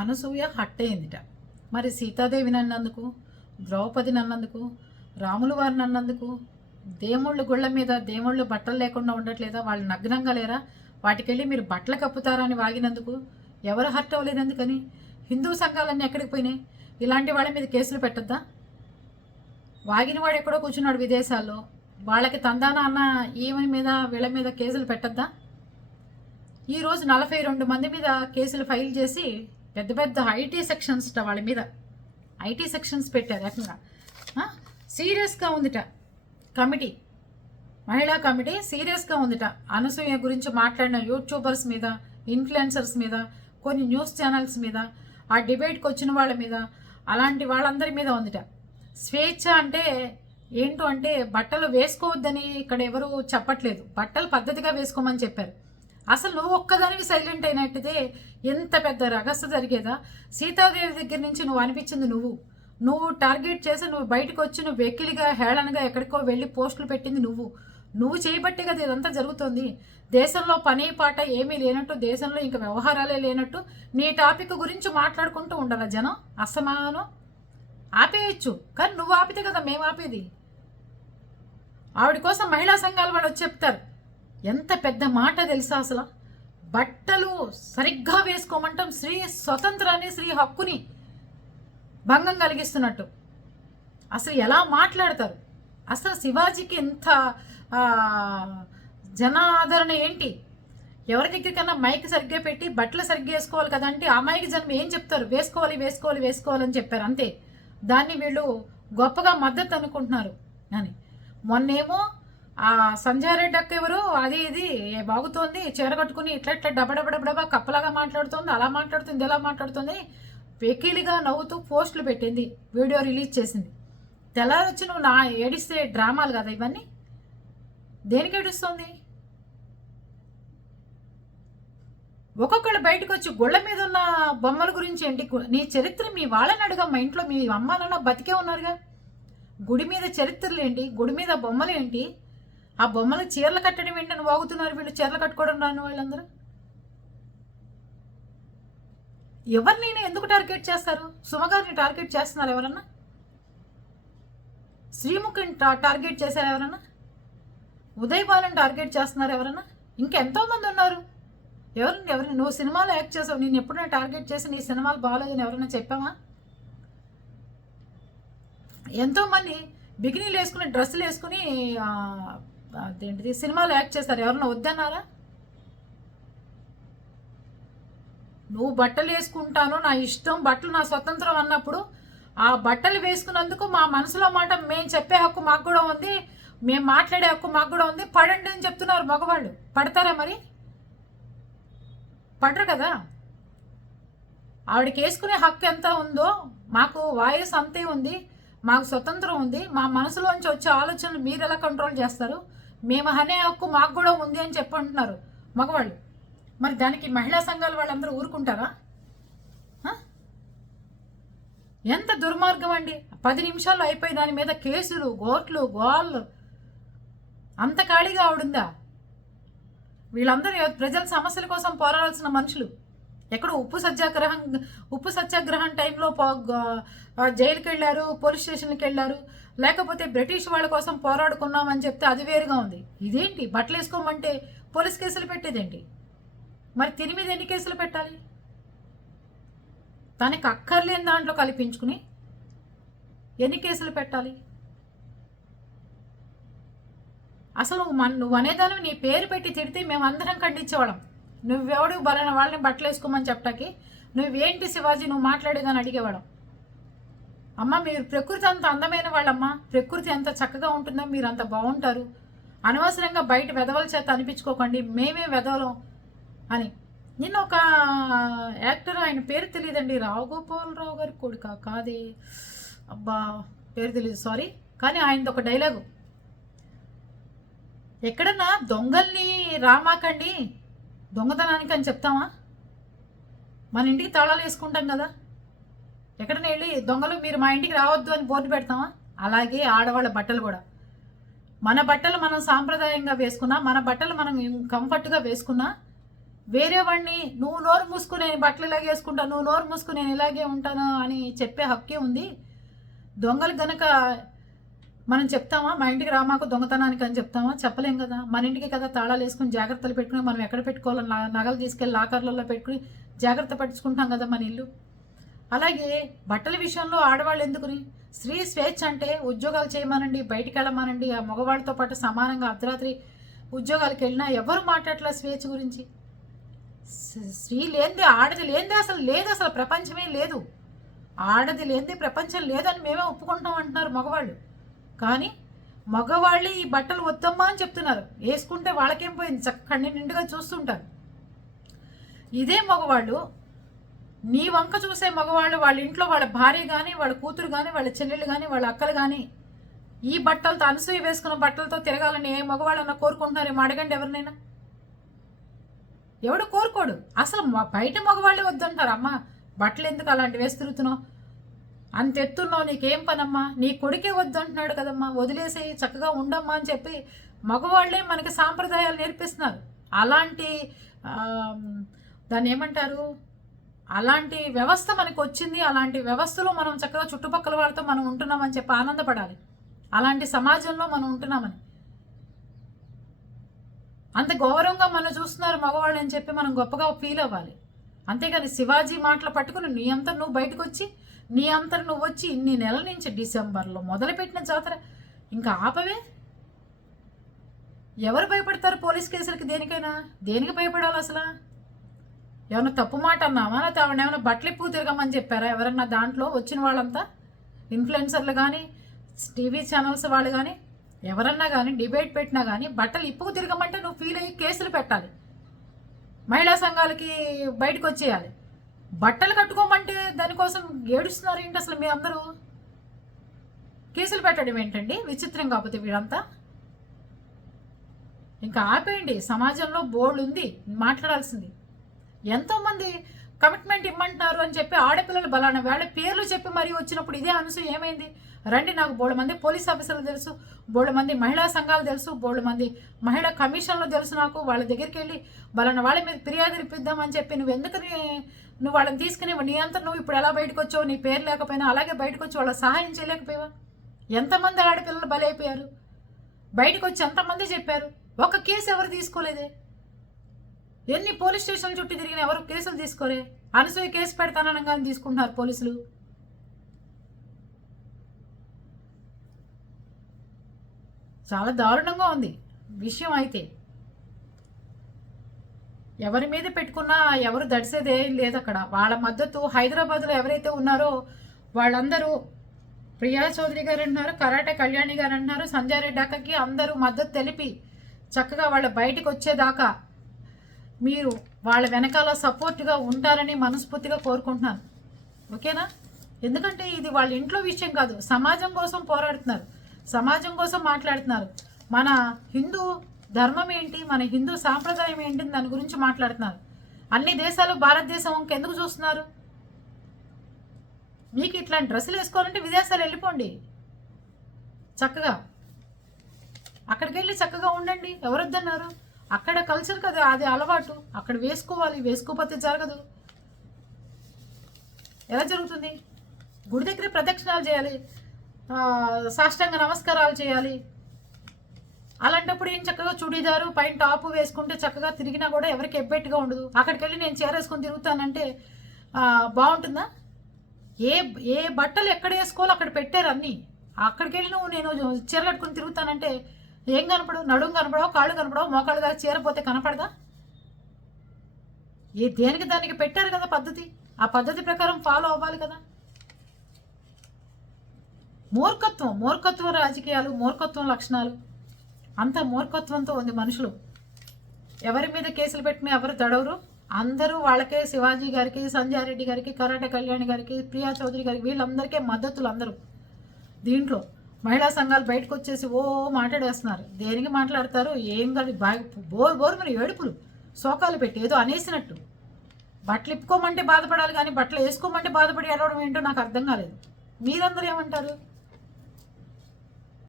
Anasuya hot అయిందిట. మరి సీతాదేవిని అన్నందుకు, ద్రౌపదిని అన్నందుకు, రాములు వారిని అన్నందుకు, దేవుళ్ళు గుళ్ళ మీద దేవుళ్ళు బట్టలు లేకుండా ఉండట్లేదా, వాళ్ళు నగ్నంగా లేరా, వాటికెళ్ళి మీరు బట్టలు కప్పుతారా అని వాగినందుకు ఎవరు హర్ట్ అవ్వలేదు? ఎందుకని? హిందూ సంఘాలన్నీ ఎక్కడికి పోయినాయి? ఇలాంటి వాళ్ళ మీద కేసులు పెట్టద్దా? వాగిన వాడు ఎక్కడో కూర్చున్నాడు విదేశాల్లో, వాళ్ళకి తందాన అన్న ఈమె మీద వీళ్ళ మీద కేసులు పెట్టద్దా? ఈరోజు 42 మంది మీద కేసులు ఫైల్ చేసి పెద్ద పెద్ద ఐటీ సెక్షన్స్ వాళ్ళ మీద ఐటీ సెక్షన్స్ పెట్టారు. ఏకంగా సీరియస్గా ఉందిట కమిటీ, మహిళా కమిటీ సీరియస్గా ఉందిట. అనసూయ గురించి మాట్లాడిన యూట్యూబర్స్ మీద, ఇన్ఫ్లుయెన్సర్స్ మీద, కొన్ని న్యూస్ ఛానల్స్ మీద, ఆ డిబేట్కి వచ్చిన వాళ్ళ మీద, అలాంటి వాళ్ళందరి మీద ఉందిట. స్వేచ్ఛ అంటే ఏంటో అంటే బట్టలు వేసుకోవద్దని ఇక్కడ ఎవరు చెప్పట్లేదు, బట్టలు పద్ధతిగా వేసుకోమని చెప్పారు. అసలు నువ్వు ఒక్కదానివి సైలెంట్ అయినట్టుదే ఎంత పెద్ద రగస్సు జరిగేదా? సీతాదేవి దగ్గర నుంచి నువ్వు అనిపించింది, నువ్వు టార్గెట్ చేసి నువ్వు బయటకు వచ్చి నువ్వు వెకిలిగా హేళనగా ఎక్కడికో వెళ్ళి పోస్టులు పెట్టింది నువ్వు చేయబట్టే కదా ఇదంతా జరుగుతుంది. దేశంలో పని పాట ఏమీ లేనట్టు, దేశంలో ఇంకా వ్యవహారాలే లేనట్టు నీ టాపిక్ గురించి మాట్లాడుకుంటూ ఉండాలి జనం. అసమానం ఆపేయచ్చు, కానీ నువ్వు ఆపితే కదా మేము ఆపేది. ఆవిడ కోసం మహిళా సంఘాలు వాళ్ళు వచ్చి చెప్తారు. ఎంత పెద్ద మాట తెలుసా అసలు? బట్టలు సరిగ్గా వేసుకోమంటాం స్త్రీ స్వతంత్రాన్ని, స్త్రీ హక్కుని భంగం కలిగిస్తున్నట్టు అసలు ఎలా మాట్లాడతారు? అసలు శివాజీకి ఎంత జనాదరణ ఏంటి? ఎవరి దగ్గరికన్నా మైక్ సరిగ్గా పెట్టి బట్టలు సరిగ్గా వేసుకోవాలి కదా అంటే ఆ మైక్ జనం ఏం చెప్తారు? వేసుకోవాలి వేసుకోవాలి వేసుకోవాలని చెప్పారు అంతే. దాన్ని వీళ్ళు గొప్పగా మద్దతు అనుకుంటున్నారు అని. మొన్నేమో ఆ సంజయ్ రెడ్డి అక్క ఎవరు అది ఇది బాగుతోంది, చీర కట్టుకుని ఇట్లా ఇట్లా డబడబడబడబా కప్పలాగా మాట్లాడుతుంది, అలా మాట్లాడుతుంది, ఇలా మాట్లాడుతుంది, వెకిలిగా నవ్వుతూ పోస్టులు పెట్టింది, వీడియో రిలీజ్ చేసింది. తెల్లారొచ్చి నువ్వు నా ఏడిస్తే డ్రామాలు కదా ఇవన్నీ? దేనికి ఏడుస్తుంది? ఒక్కొక్కళ్ళు బయటకు వచ్చి గుళ్ళ మీద ఉన్న బొమ్మల గురించి ఏంటి? నీ చరిత్ర మీ వాళ్ళని అడగమ్మా. ఇంట్లో మీ అమ్మ నాన్న బతికే ఉన్నారుగా. గుడి మీద చరిత్రలు ఏంటి? గుడి మీద బొమ్మలు ఏంటి? ఆ బొమ్మలకు చీరలు కట్టడం ఏంటని వాగుతున్నారు వీళ్ళు. చీరలు కట్టుకోవడం రాని వాళ్ళందరూ ఎవరినైనా ఎందుకు టార్గెట్ చేస్తారు? సుమగారిని టార్గెట్ చేస్తున్నారు ఎవరన్నా? శ్రీముఖిని టార్గెట్ చేశారు ఎవరన్నా? ఉదయ్ బాలను టార్గెట్ చేస్తున్నారు ఎవరన్నా? ఇంకెంతోమంది ఉన్నారు. ఎవరిని నువ్వు సినిమాలో యాక్ట్ చేసావు, నేను ఎప్పుడైనా టార్గెట్ చేసి నీ సినిమాలు బాగాలేదని ఎవరైనా చెప్పావా? ఎంతోమంది బికినీలు వేసుకుని డ్రెస్సులు వేసుకుని అదేంటిది సినిమాలో యాక్ట్ చేస్తారు, ఎవరన్నా వద్దన్నారా? నువ్వు బట్టలు వేసుకుంటాను నా ఇష్టం, బట్టలు నా స్వతంత్రం అన్నప్పుడు ఆ బట్టలు వేసుకున్నందుకు మా మనసులో మాట మేము చెప్పే హక్కు మాకు కూడా ఉంది, మేము మాట్లాడే హక్కు మాకు కూడా ఉంది, పడండి అని చెప్తున్నారు మగవాళ్ళు. పడతారా మరి? పడరు కదా. ఆవిడకి వేసుకునే హక్కు ఎంత ఉందో మాకు వాయిస్ అంతే ఉంది, మాకు స్వతంత్రం ఉంది. మా మనసులోంచి వచ్చే ఆలోచనలు మీరు ఎలా కంట్రోల్ చేస్తారు? మేము అనే హక్కు మాకు కూడా ఉంది అని చెప్పంటున్నారు మగవాళ్ళు. మరి దానికి మహిళా సంఘాల వాళ్ళందరూ ఊరుకుంటారా? ఎంత దుర్మార్గం అండి. 10 నిమిషాల్లో అయిపోయి దాని మీద కేసులు, కోర్టులు, గోళ్ళు. అంత ఖాళీగా ఆవిడుందా? వీళ్ళందరూ ప్రజల సమస్యల కోసం పోరాడాల్సిన మనుషులు. ఎక్కడో ఉప్పు సత్యాగ్రహం టైంలో జైలుకి వెళ్ళారు, పోలీస్ స్టేషన్కి వెళ్ళారు, లేకపోతే బ్రిటిష్ వాళ్ళ కోసం పోరాడుకున్నామని చెప్తే అది వేరుగా ఉంది. ఇదేంటి బట్టలు వేసుకోమంటే పోలీస్ కేసులు పెట్టేదేంటి? మరి తిని మీద ఎన్ని కేసులు పెట్టాలి? తనకి అక్కర్లేని దాంట్లో కల్పించుకుని ఎన్ని కేసులు పెట్టాలి? అసలు నువ్వు అనేదాన్ని నీ పేరు పెట్టి తిడితే మేము అందరం ఖండించేవాళ్ళం. నువ్వెవడు బలైన వాళ్ళని బట్టలు వేసుకోమని చెప్పటానికి నువ్వేంటి శివాజీ నువ్వు మాట్లాడేదని అడిగేవాళ్ళం. అమ్మ మీరు ప్రకృతి అంత అందమైన వాళ్ళమ్మ, ప్రకృతి ఎంత చక్కగా ఉంటుందో, మీరు అంత బాగుంటారు, అనవసరంగా బయట వెధవల చేత అనిపించుకోకండి, మేమే వెధవలం అని. నిన్న ఒక యాక్టర్, ఆయన పేరు తెలియదండి, రావుగోపాలరావు గారి కొడుక కాదే, అబ్బా పేరు తెలియదు సారీ, కానీ ఆయనది ఒక డైలాగు, ఎక్కడన్నా దొంగల్ని రామాకండి దొంగతనానికి అని చెప్తామా? మన ఇంటికి తాళాలు వేసుకుంటాం కదా, ఎక్కడన్నా వెళ్ళి దొంగలు మీరు మా ఇంటికి రావద్దు అని బోర్డు పెడతామా? అలాగే ఆడవాళ్ళ బట్టలు కూడా, మన బట్టలు మనం సాంప్రదాయంగా వేసుకున్నా, మన బట్టలు మనం కంఫర్ట్గా వేసుకున్నా వేరే వాడిని నువ్వు నోరు మూసుకుని నేను బట్టలు ఇలాగే వేసుకుంటాను, నువ్వు నోరు మూసుకుని నేను ఇలాగే ఉంటాను అని చెప్పే హక్కే ఉంది. దొంగలు గనక మనం చెప్తామా మా ఇంటికి రామాకు దొంగతనానికి అని చెప్తామా? చెప్పలేం కదా. మన ఇంటికి కదా తాళాలు వేసుకుని జాగ్రత్తలు పెట్టుకుని మనం ఎక్కడ పెట్టుకోవాలో నగలు తీసుకెళ్ళి లాకర్లలో పెట్టుకుని జాగ్రత్త పట్టించుకుంటాం కదా మన ఇల్లు. అలాగే బట్టల విషయంలో ఆడవాళ్ళు ఎందుకుని స్త్రీ స్వేచ్ఛ అంటే ఉద్యోగాలు చేయమనండి, బయటికి వెళ్ళమనండి, ఆ మగవాళ్ళతో పాటు సమానంగా అర్ధరాత్రి ఉద్యోగాలకు వెళ్ళినా ఎవరు మాట్లాడలే స్వేచ్ఛ గురించి. స్త్రీ లేనిదే ఆడది లేనిదే అసలు లేదు, అసలు ప్రపంచమే లేదు. ఆడది లేనిదే ప్రపంచం లేదని మేమే ఒప్పుకుంటాం అంటున్నారు మగవాళ్ళు. కానీ మగవాళ్ళు ఈ బట్టలు వద్దమ్మా అని చెప్తున్నారు. వేసుకుంటే వాళ్ళకేం పోయింది, చక్కని నిండుగా చూస్తుంటారు. ఇదే మగవాళ్ళు నీ వంక చూసే మగవాళ్ళు వాళ్ళ ఇంట్లో వాళ్ళ భార్య కానీ వాళ్ళ కూతురు కానీ వాళ్ళ చెల్లెళ్ళు కానీ వాళ్ళ అక్కలు కానీ ఈ బట్టలతో అనసూయ వేసుకున్న బట్టలతో తిరగాలని ఏ మగవాళ్ళన్నా కోరుకుంటున్నారేమో అడగండి ఎవరినైనా. ఎవడు కోరుకోడు. అసలు బయట మగవాళ్ళే వద్దంటారు. అమ్మ బట్టలు ఎందుకు అలాంటి వేసి తిరుగుతున్నావు, అంత ఎత్తున్నావు, నీకేం పనమ్మా, నీ కొడుకే వద్దు అంటున్నాడు కదమ్మా, వదిలేసి చక్కగా ఉండమ్మా అని చెప్పి మగవాళ్ళే మనకి సాంప్రదాయాలు నేర్పిస్తున్నారు. అలాంటి దాన్ని ఏమంటారు, అలాంటి వ్యవస్థ మనకు వచ్చింది. అలాంటి వ్యవస్థలో మనం చక్కగా చుట్టుపక్కల వాళ్ళతో మనం ఉంటున్నామని చెప్పి ఆనందపడాలి. అలాంటి సమాజంలో మనం ఉంటున్నామని. అంత గౌరవంగా మనం చూస్తున్నారు మగవాళ్ళు అని చెప్పి మనం గొప్పగా ఫీల్ అవ్వాలి. అంతేగాని శివాజీ మాటలు పట్టుకుని నీ అంతా నువ్వు బయటకు వచ్చి నీ అంతా నువ్వు వచ్చి ఇన్ని నెలల నుంచి డిసెంబర్లో మొదలుపెట్టిన జాతర ఇంకా ఆపవే. ఎవరు భయపడతారు పోలీస్ కేసులకి? దేనికైనా దేనికి భయపడాలి అసలు? ఏమన్నా తప్పు మాట అన్నామా? లేకపోతే ఏమైనా బట్టలు ఇప్పు తిరగమని చెప్పారా ఎవరన్నా? దాంట్లో వచ్చిన వాళ్ళంతా ఇన్ఫ్లుయెన్సర్లు కానీ టీవీ ఛానల్స్ వాళ్ళు కానీ ఎవరన్నా కానీ డిబేట్ పెట్టినా కానీ బట్టలు ఇప్పుకు తిరగమంటే నువ్వు ఫీల్ అయ్యి కేసులు పెట్టాలి, మహిళా సంఘాలకి బయటకు వచ్చేయాలి. బట్టలు కట్టుకోమంటే దానికోసం ఏడుస్తున్నారు ఏంటి అసలు? మీ అందరూ కేసులు పెట్టడం ఏంటండి విచిత్రం. కాకపోతే వీళ్ళంతా ఇంకా ఆపేయండి. సమాజంలో బోల్డ్ ఉంది మాట్లాడాల్సింది. ఎంతోమంది కమిట్మెంట్ ఇమ్మంటున్నారు అని చెప్పి ఆడపిల్లలు బలాన వాళ్ళ పేర్లు చెప్పి మరీ వచ్చినప్పుడు ఇదే అనసూయ ఏమైంది? రండి, నాకు బోల్డ్ మంది పోలీస్ ఆఫీసర్లు తెలుసు, బోల్డ్ మంది మహిళా సంఘాలు తెలుసు, బోల్డ్ మంది మహిళా కమిషన్లు తెలుసు, నాకు వాళ్ళ దగ్గరికి వెళ్ళి బలాన వాళ్ళ మీద ఫిర్యాదు ఇప్పిద్దామని చెప్పి నువ్వు వాళ్ళని తీసుకుని నీ అంతా నువ్వు ఇప్పుడు ఎలా బయటకు వచ్చావు, నీ పేరు లేకపోయినా అలాగే బయటకు వచ్చి వాళ్ళ సహాయం చేయలేకపోయావా? ఎంతమంది ఆడపిల్లలు బలైపోయారు, బయటకు వచ్చి ఎంతమంది చెప్పారు. ఒక కేసు ఎవరు తీసుకోలేదే? ఎన్ని పోలీస్ స్టేషన్ల చుట్టూ తిరిగిన ఎవరు కేసులు తీసుకోలే. అనసూయ కేసు పెడతాననగానే తీసుకుంటున్నారు పోలీసులు. చాలా దారుణంగా ఉంది విషయం. అయితే ఎవరి మీద పెట్టుకున్నా ఎవరు దడిసేదే లేదు అక్కడ. వాళ్ళ మద్దతు హైదరాబాద్లో ఎవరైతే ఉన్నారో వాళ్ళందరూ ప్రియా చౌదరి గారు అంటున్నారు, కరాటే కళ్యాణి గారు అంటున్నారు, సంజయ్ రెడ్డి అక్కకి అందరూ మద్దతు తెలిపి చక్కగా వాళ్ళ బయటకు వచ్చేదాకా మీరు వాళ్ళ వెనకాల సపోర్ట్గా ఉంటారని మనస్ఫూర్తిగా కోరుకుంటున్నాను. ఓకేనా? ఎందుకంటే ఇది వాళ్ళ ఇంట్లో విషయం కాదు, సమాజం కోసం పోరాడుతున్నారు, సమాజం కోసం మాట్లాడుతున్నారు. మన హిందూ ధర్మం ఏంటి, మన హిందూ సాంప్రదాయం ఏంటి దాని గురించి మాట్లాడుతున్నారు. అన్ని దేశాలు భారతదేశం ఎందుకు చూస్తున్నారు? మీకు ఇట్లాంటి డ్రెస్సులు వేసుకోవాలంటే విదేశాలు వెళ్ళిపోండి, చక్కగా అక్కడికి వెళ్ళి చక్కగా ఉండండి. ఎవరొద్దన్నారు? అక్కడ కల్చర్ కదా, అది అలవాటు, అక్కడ వేసుకోవాలి, వేసుకోకపోతే జరగదు. ఎలా జరుగుతుంది? గుడి దగ్గర ప్రదక్షిణాలు చేయాలి, సాష్టాంగ నమస్కారాలు చేయాలి. అలాంటప్పుడు ఏం చక్కగా చుడీదారు పైన టాపు వేసుకుంటే చక్కగా తిరిగినా కూడా ఎవరికి ఎబ్బెట్టుగా ఉండదు. అక్కడికి వెళ్ళి నేను చీర వేసుకొని తిరుగుతానంటే బాగుంటుందా? ఏ బట్టలు ఎక్కడ వేసుకోవాలో అక్కడ పెట్టారు అన్నీ. అక్కడికి వెళ్ళి నేను చీర కట్టుకుని తిరుగుతానంటే ఏం కనపడవు, నడుము కనపడవు, కాళ్ళు కనపడవు, మోకాళ్ళు దాకా చీరపోతే కనపడదా? దేనికి దానికి పెట్టారు కదా పద్ధతి, ఆ పద్ధతి ప్రకారం ఫాలో అవ్వాలి కదా. మూర్ఖత్వం రాజకీయాలు, మూర్ఖత్వం లక్షణాలు, అంత మూర్ఖత్వంతో ఉంది మనుషులు. ఎవరి మీద కేసులు పెట్టినా ఎవరు దడవరు. అందరూ వాళ్ళకే, శివాజీ గారికి, సంజయ్ రెడ్డి గారికి, కరాటే కళ్యాణి గారికి, ప్రియా చౌదరి గారికి, వీళ్ళందరికీ మద్దతులు అందరూ. దీంట్లో మహిళా సంఘాలు బయటకు వచ్చేసి మాట్లాడేస్తున్నారు. దేనికి మాట్లాడతారు ఏం కాదు, బోరు మరి ఏడుపులు శోకాలు పెట్టి ఏదో అనేసినట్టు. బట్టలు ఇప్పుకోమంటే బాధపడాలి కానీ బట్టలు వేసుకోమంటే బాధపడి ఏడవడం ఏంటో నాకు అర్థం కాలేదు. మీరందరూ ఏమంటారు?